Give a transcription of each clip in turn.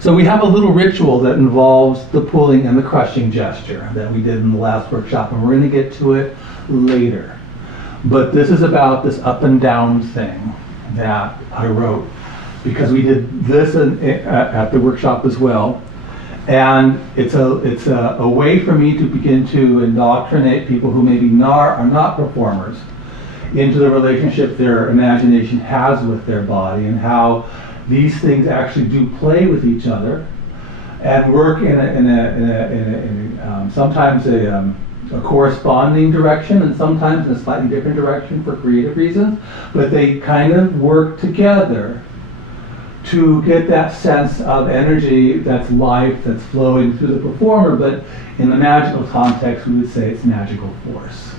So we have a little ritual that involves the pulling and the crushing gesture that we did in the last workshop, and we're going to get to it later. But this is about this up and down thing that I wrote, because we did this at the workshop as well. And it's a way for me to begin to indoctrinate people who maybe are not performers into the relationship their imagination has with their body, and how these things actually do play with each other and work sometimes a corresponding direction, and sometimes in a slightly different direction for creative reasons, but they kind of work together to get that sense of energy that's life that's flowing through the performer. But in the magical context, we would say it's magical force.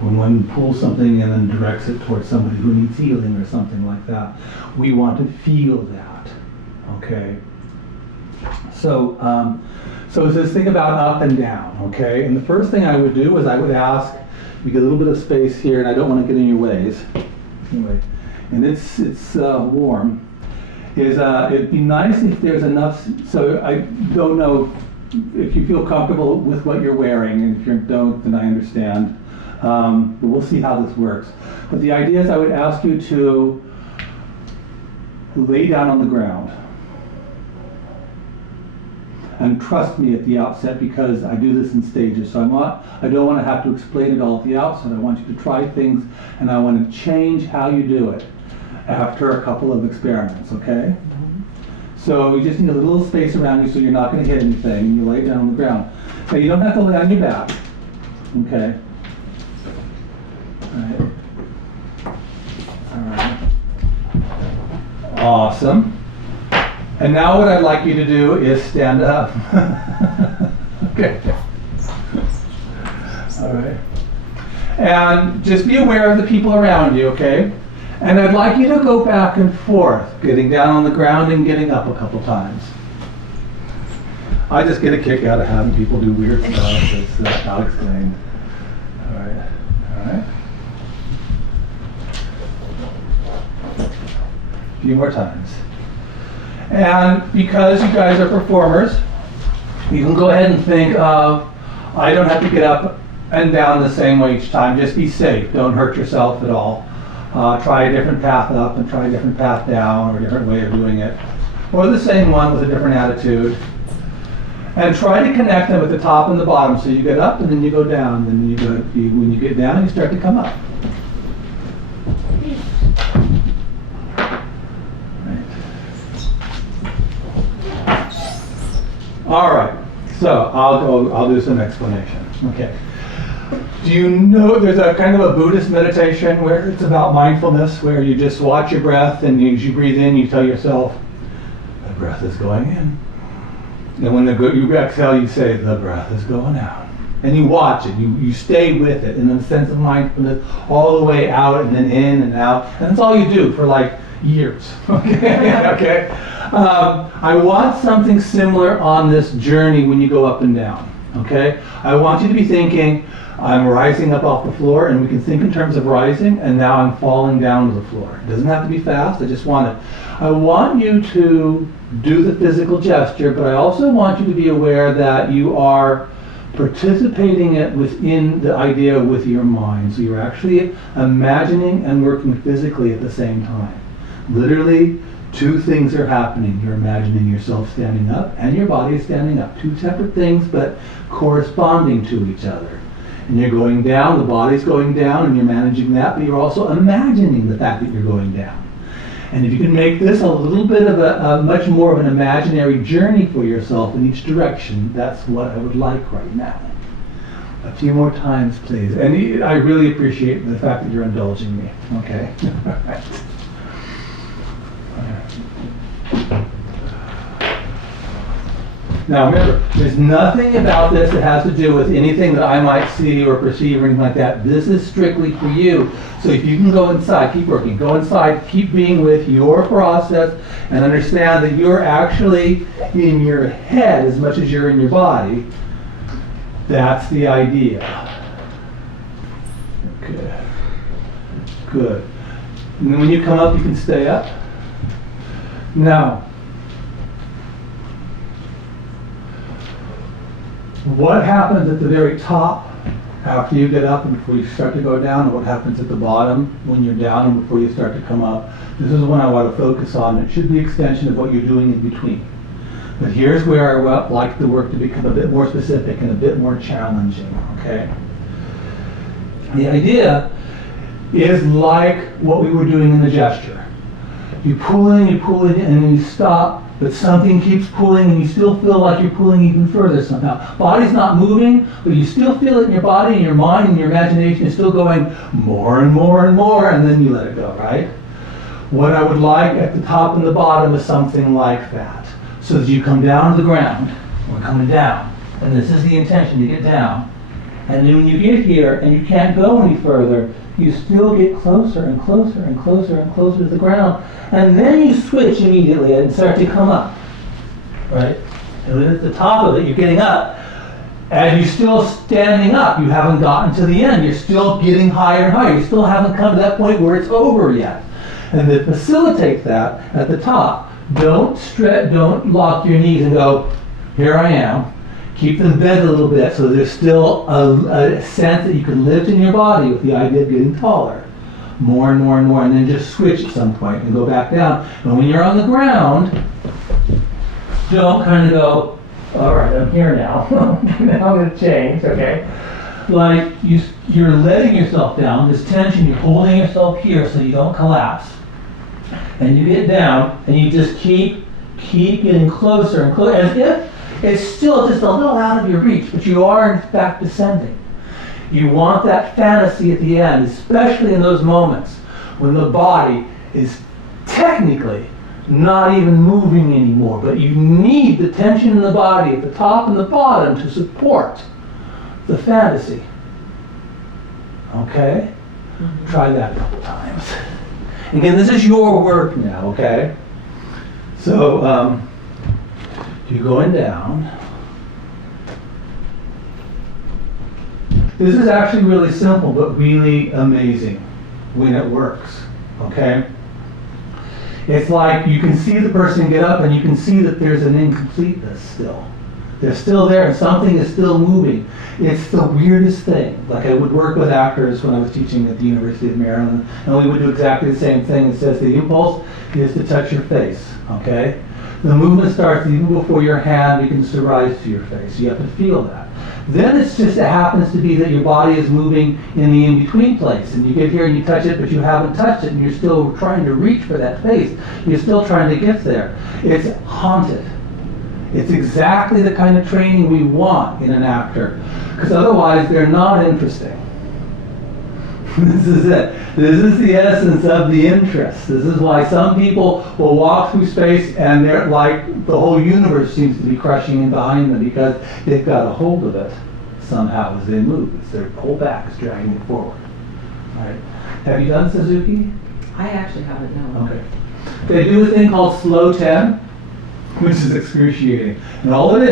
When one pulls something and then directs it towards somebody who needs healing or something like that, we want to feel that, okay? So it's this thing about up and down, okay? And the first thing I would do is I would ask, you get a little bit of space here, and I don't want to get in your ways, anyway, and it's warm, it'd be nice if there's enough, so I don't know if you feel comfortable with what you're wearing, and if you don't, then I understand. But we'll see how this works. But the idea is I would ask you to lay down on the ground. And trust me at the outset, because I do this in stages. So I don't want to have to explain it all at the outset. I want you to try things, and I want to change how you do it after a couple of experiments, okay? So you just need a little space around you so you're not going to hit anything. You lay down on the ground. Now you don't have to lay on your back, okay? All right. Awesome. And now what I'd like you to do is stand up. Okay. All right. And just be aware of the people around you, okay? And I'd like you to go back and forth, getting down on the ground and getting up a couple times. I just get a kick out of having people do weird stuff, as I'll explain. All right. All right. A few more times. And because you guys are performers, you can go ahead and think of, I don't have to get up and down the same way each time. Just be safe. Don't hurt yourself at all. Try a different path up and try a different path down, or a different way of doing it. Or the same one with a different attitude. And try to connect them at the top and the bottom. So you get up and then you go down. And then when you get down, you start to come up. All right, so I'll do some explanation. Okay. Do you know there's a kind of a Buddhist meditation where it's about mindfulness, where you just watch your breath, and as you breathe in, you tell yourself, the breath is going in. And when you exhale, you say, the breath is going out. And you watch it, you stay with it in a sense of mindfulness all the way out and then in and out. And that's all you do for like years, okay? Okay. I want something similar on this journey when you go up and down, okay? I want you to be thinking, I'm rising up off the floor, and we can think in terms of rising, and now I'm falling down to the floor. It doesn't have to be fast, I want you to do the physical gesture, but I also want you to be aware that you are participating it within the idea with your mind. So you're actually imagining and working physically at the same time. Literally, two things are happening. You're imagining yourself standing up and your body is standing up. Two separate things, but corresponding to each other. And you're going down, the body's going down, and you're managing that, but you're also imagining the fact that you're going down. And if you can make this a little bit of a much more of an imaginary journey for yourself in each direction, that's what I would like right now. A few more times, please. And I really appreciate the fact that you're indulging me. Okay? All right. Now remember, there's nothing about this that has to do with anything that I might see or perceive or anything like that. This is strictly for you. So if you can go inside, keep working. Go inside, keep being with your process, and understand that you're actually in your head as much as you're in your body. That's the idea. Okay. Good. And then when you come up, you can stay up. Now, What happens at the very top after you get up and before you start to go down, and what happens at the bottom when you're down and before you start to come up? This is what I want to focus on. It should be an extension of what you're doing in between. But here's where I would like the work to become a bit more specific and a bit more challenging, okay? The idea is like what we were doing in the gesture. You pull in, and then you stop, but something keeps pulling and you still feel like you're pulling even further somehow. Body's not moving, but you still feel it in your body and your mind and your imagination is still going more and more and more, and then you let it go, right? What I would like at the top and the bottom is something like that. So that you come down to the ground, we're coming down, and this is the intention, to get down. And then when you get here and you can't go any further, you still get closer and closer and closer and closer to the ground. And then you switch immediately and start to come up, right? And then at the top of it, you're getting up. And you're still standing up. You haven't gotten to the end. You're still getting higher and higher. You still haven't come to that point where it's over yet. And to facilitate that, at the top, don't lock your knees and go, here I am. Keep them bent a little bit so there's still a sense that you can lift in your body with the idea of getting taller. More and more and more, and then just switch at some point and go back down. And when you're on the ground, don't kind of go, all right, I'm here now. Now I'm going to change, okay? Like you're letting yourself down, this tension, you're holding yourself here so you don't collapse. And you get down, and you just keep getting closer and closer, as if it's still just a little out of your reach, but you are in fact descending. You want that fantasy at the end, especially in those moments when the body is technically not even moving anymore, but you need the tension in the body at the top and the bottom to support the fantasy. Okay? Mm-hmm. Try that a couple times. Again, this is your work now, okay? So, you're going down. This is actually really simple, but really amazing when it works, okay? It's like you can see the person get up and you can see that there's an incompleteness still. They're still there and something is still moving. It's the weirdest thing. Like I would work with actors when I was teaching at the University of Maryland, and we would do exactly the same thing. It says the impulse is to touch your face, okay? The movement starts even before your hand begins to rise to your face. You have to feel that. Then it happens to be that your body is moving in the in-between place, and you get here and you touch it, but you haven't touched it, and you're still trying to reach for that face. You're still trying to get there. It's haunted. It's exactly the kind of training we want in an actor, because otherwise they're not interesting. This is it. This is the essence of the interest. This is why some people will walk through space and they're like the whole universe seems to be crushing in behind them because they've got a hold of it somehow as they move. It's their whole back is dragging it forward. All right. Have you done Suzuki? I actually haven't, no. Okay. They do a thing called slow 10, which is excruciating. And all it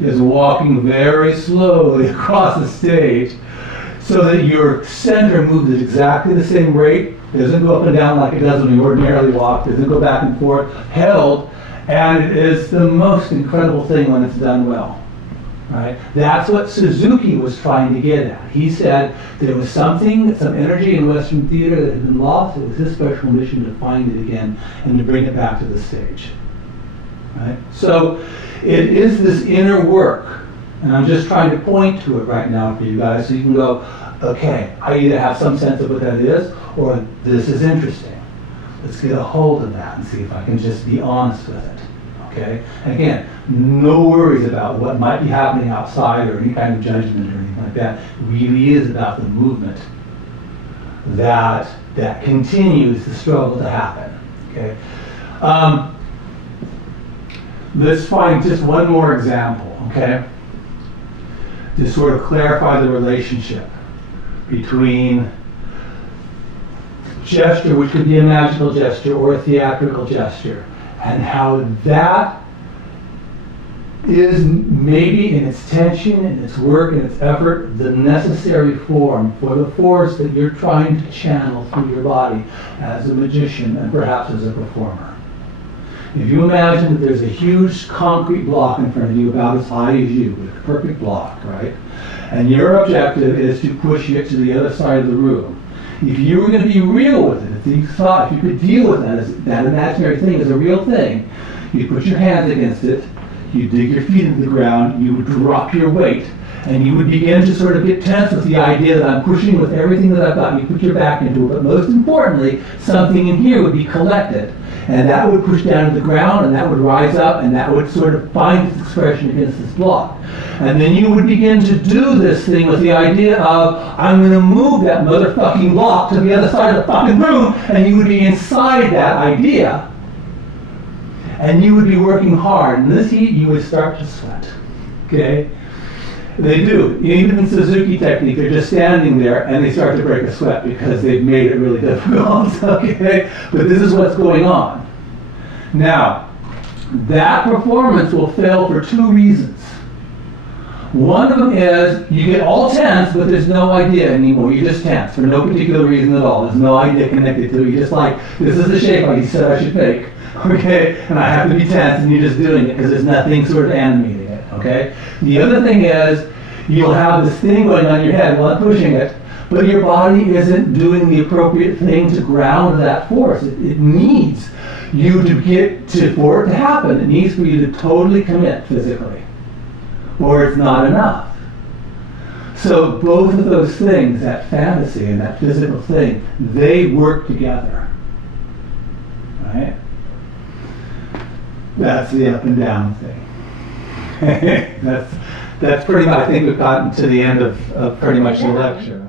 is walking very slowly across the stage so that your center moves at exactly the same rate. It doesn't go up and down like it does when you ordinarily walk. It doesn't go back and forth, held. And it is the most incredible thing when it's done well. Right? That's what Suzuki was trying to get at. He said there was something, some energy in Western theater that had been lost. It was his special mission to find it again and to bring it back to the stage. Right? So it is this inner work. And I'm just trying to point to it right now for you guys so you can go, okay, I either have some sense of what that is or this is interesting. Let's get a hold of that and see if I can just be honest with it. Okay? And again, no worries about what might be happening outside or any kind of judgment or anything like that. It really is about the movement that continues the struggle to happen. Okay? Let's find just one more example, okay? To sort of clarify the relationship between gesture, which could be a magical gesture or a theatrical gesture, and how that is maybe in its tension, in its work, in its effort, the necessary form for the force that you're trying to channel through your body as a magician and perhaps as a performer. If you imagine that there's a huge concrete block in front of you about as high as you, a perfect block, right? And your objective is to push it to the other side of the room. If you were going to be real with it, if you thought if you could deal with that, as that imaginary thing as a real thing, you'd put your hands against it, you'd dig your feet into the ground, you would drop your weight, and you would begin to sort of get tense with the idea that I'm pushing with everything that I've got. You put your back into it, but most importantly, something in here would be collected. And that would push down to the ground, and that would rise up, and that would sort of find its expression against this block. And then you would begin to do this thing with the idea of, I'm going to move that motherfucking block to the other side of the fucking room, and you would be inside that idea. And you would be working hard. In this heat, you would start to sweat. Okay? They do. Even in Suzuki technique, they're just standing there and they start to break a sweat because they've made it really difficult. Okay? But this is what's going on. Now, that performance will fail for two reasons. One of them is you get all tense, but there's no idea anymore. You're just tense for no particular reason at all. There's no idea connected to it. You're just like, this is the shape like you said I should make. Okay? And I have to be tense, and you're just doing it because there's nothing sort of animating it. Okay? The other thing is, you'll have this thing going on in your head while pushing it, but your body isn't doing the appropriate thing to ground that force. It needs you to get to, for it to happen, it needs for you to totally commit physically, or it's not enough. So both of those things, that fantasy and that physical thing, they work together. Right? That's the up and down thing. That's pretty much, I think we've gotten to the end of pretty much the lecture.